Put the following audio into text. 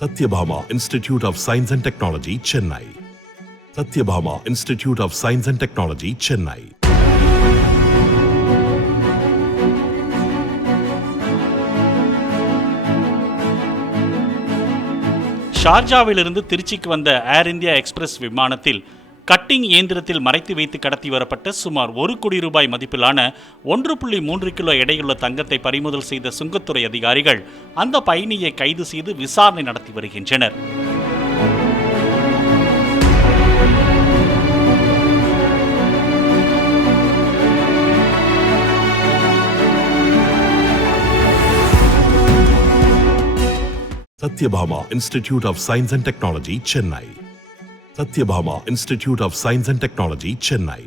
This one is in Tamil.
Satyabhama Institute of Science and Technology, Chennai. Satyabhama Institute of Science and Technology, Chennai. ஷார்ஜாவிலிருந்து திருச்சிக்கு வந்த ஏர் இந்தியா எக்ஸ்பிரஸ் விமானத்தில் கட்டிங் இயந்திரத்தில் மறைத்து வைத்து கடத்தி வரப்பட்ட சுமார் 1 கோடி ரூபாய் மதிப்பிலான 1.3 கிலோ எடையுள்ள தங்கத்தை பறிமுதல் செய்த சுங்கத்துறை அதிகாரிகள் அந்த பயணியை கைது செய்து விசாரணை நடத்தி வருகின்றனர். Satyabhama Institute of Science and Technology, Chennai. Satyabhama Institute of Science and Technology, Chennai.